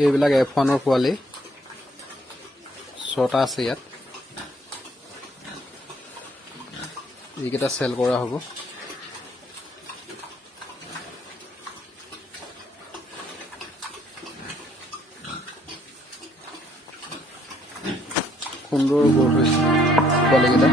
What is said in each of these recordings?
এইবিলাক F1ৰ পোৱালি 6টা আছে ইয়াত। এইকেইটা চেল কৰা হ'ব। সুন্দৰ গ্ৰোথ হৈছে পোৱালিকেইটা।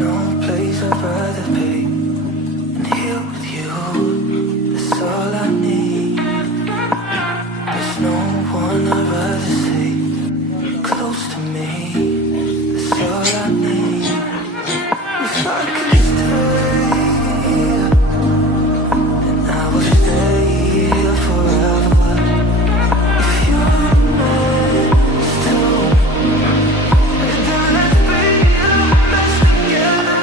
No place I'd rather be than here with you. That's all I need. There's no one I'd rather see close to me. That's all I need. If I could stay, then I would stay here forever. If you're meant to, then let's be the best together.